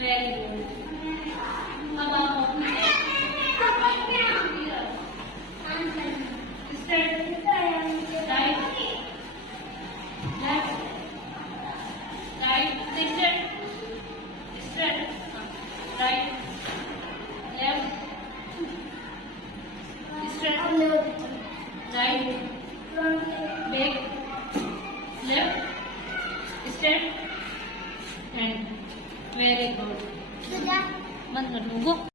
Very good. अब आप अपनी straight right left right straight straight right left straight right back left straight and very good. बंद कर दूंगा।